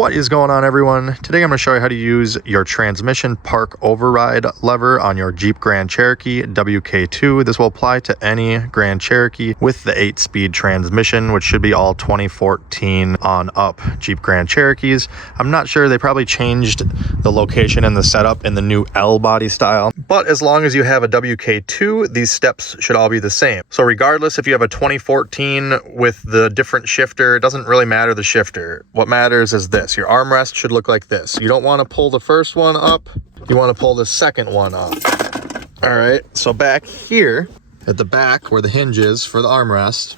What is going on, everyone? Today I'm going to show you how to use your transmission park override lever on your Jeep Grand Cherokee WK2. This will apply to any Grand Cherokee with the 8-speed transmission, which should be all 2014 on up Jeep Grand Cherokees. I'm not sure, they probably changed the location and the setup in the new L body style, but as long as you have a WK2, these steps should all be the same. So regardless if you have a 2014 with the different shifter, it doesn't really matter the shifter. What matters is this. Your armrest should look like this. You don't want to pull the first one up. You want to pull the second one up. All right, so back here at the back where the hinge is for the armrest,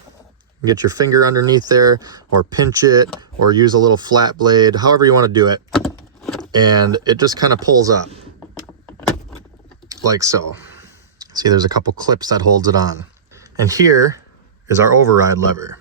get your finger underneath there or pinch it or use a little flat blade, however you want to do it. And it just kind of pulls up like so. See, there's a couple clips that holds it on. And here is our override lever.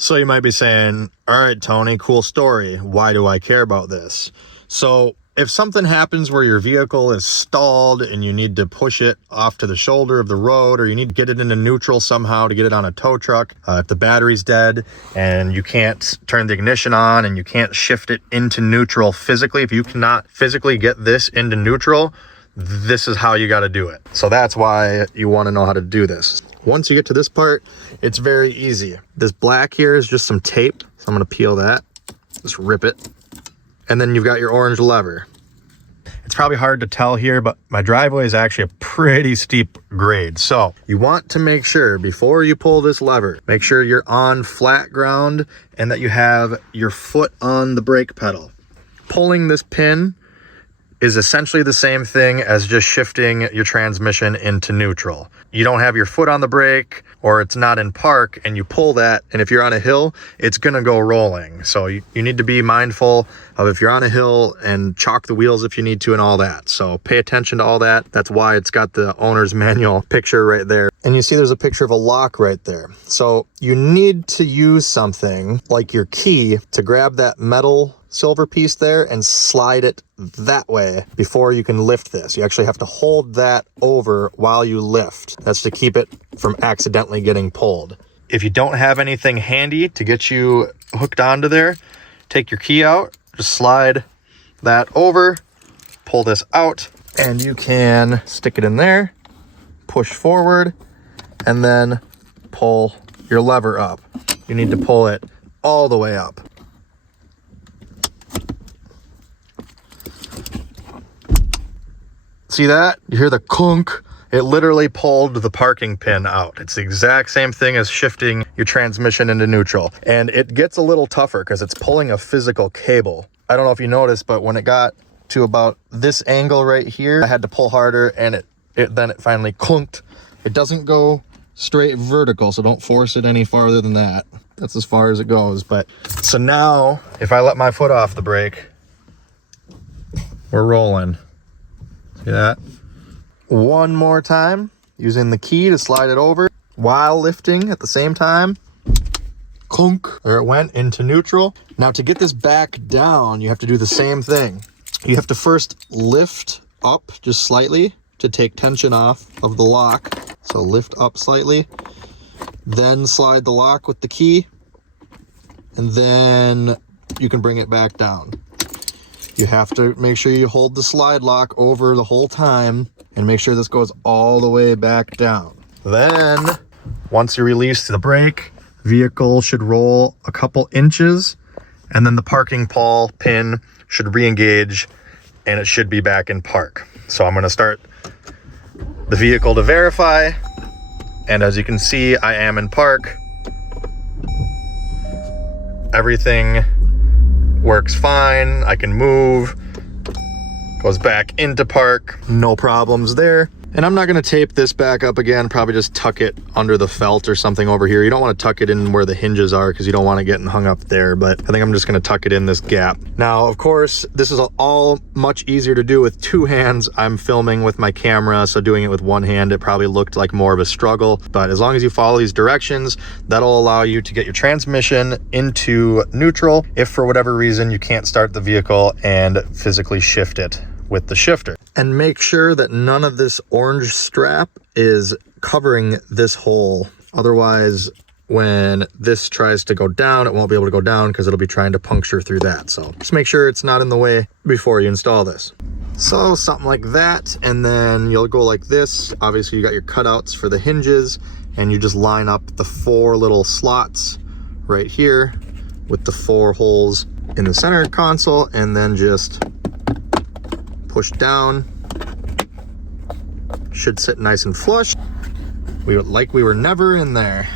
So you might be saying, all right, Tony, cool story. Why do I care about this? So if something happens where your vehicle is stalled and you need to push it off to the shoulder of the road, or you need to get it into neutral somehow to get it on a tow truck, if the battery's dead and you can't turn the ignition on and you can't shift it into neutral physically, if you cannot physically get this into neutral, this is how you got to do it. So that's why you want to know how to do this. Once you get to this part, it's very easy. This black here is just some tape. So I'm going to peel that, just rip it. And then you've got your orange lever. It's probably hard to tell here, but my driveway is actually a pretty steep grade. So you want to make sure before you pull this lever, make sure you're on flat ground and that you have your foot on the brake pedal. Pulling this pin is essentially the same thing as just shifting your transmission into neutral. You don't have your foot on the brake or it's not in park and you pull that, and if you're on a hill, it's gonna go rolling. So you need to be mindful of if you're on a hill and chalk the wheels if you need to and all that. So pay attention to all that. That's why it's got the owner's manual picture right there. And you see there's a picture of a lock right there. So you need to use something like your key to grab that metal silver piece there and slide it that way before you can lift this. You actually have to hold that over while you lift. That's to keep it from accidentally getting pulled. If you don't have anything handy to get you hooked onto there, take your key out, just slide that over, pull this out, and you can stick it in there, push forward, and then pull your lever up. You need to pull it all the way up. See that? You hear the clunk? It literally pulled the parking pin out. It's the exact same thing as shifting your transmission into neutral. And it gets a little tougher because it's pulling a physical cable. I don't know if you noticed, but when it got to about this angle right here, I had to pull harder and then it finally clunked. It doesn't go straight vertical, so don't force it any farther than that. That's as far as it goes. But so now if I let my foot off the brake, we're rolling. See that? One more time, using the key to slide it over while lifting at the same time. Clunk, there it went into neutral. Now to get this back down, you have to do the same thing. You have to first lift up just slightly to take tension off of the lock. So lift up slightly, then slide the lock with the key, and then you can bring it back down. You have to make sure you hold the slide lock over the whole time and make sure this goes all the way back down. Then, once you release the brake, vehicle should roll a couple inches and then the parking pole pin should re-engage and it should be back in park. So I'm gonna start the vehicle to verify. And as you can see, I am in park. Everything works fine. I can move, goes back into park, no problems there. And I'm not going to tape this back up again, probably just tuck it under the felt or something over here. You don't want to tuck it in where the hinges are because you don't want to get hung up there, but I think I'm just going to tuck it in this gap. Now, of course, this is all much easier to do with two hands. I'm filming with my camera, so doing it with one hand, it probably looked like more of a struggle, but as long as you follow these directions, that'll allow you to get your transmission into neutral if for whatever reason you can't start the vehicle and physically shift it with the shifter. And make sure that none of this orange strap is covering this hole. Otherwise, when this tries to go down, it won't be able to go down because it'll be trying to puncture through that. So just make sure it's not in the way before you install this. So something like that, and then you'll go like this. Obviously you got your cutouts for the hinges, and you just line up the 4 little slots right here with the 4 holes in the center console, and then just push down. Should sit nice and flush. We were never in there.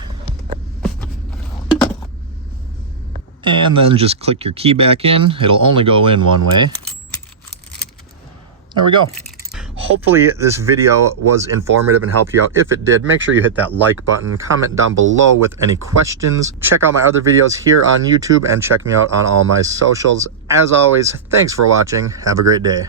And then just click your key back in. It'll only go in one way. There we go. Hopefully this video was informative and helped you out. If it did, make sure you hit that like button, comment down below with any questions. Check out my other videos here on YouTube and check me out on all my socials. As always, thanks for watching. Have a great day.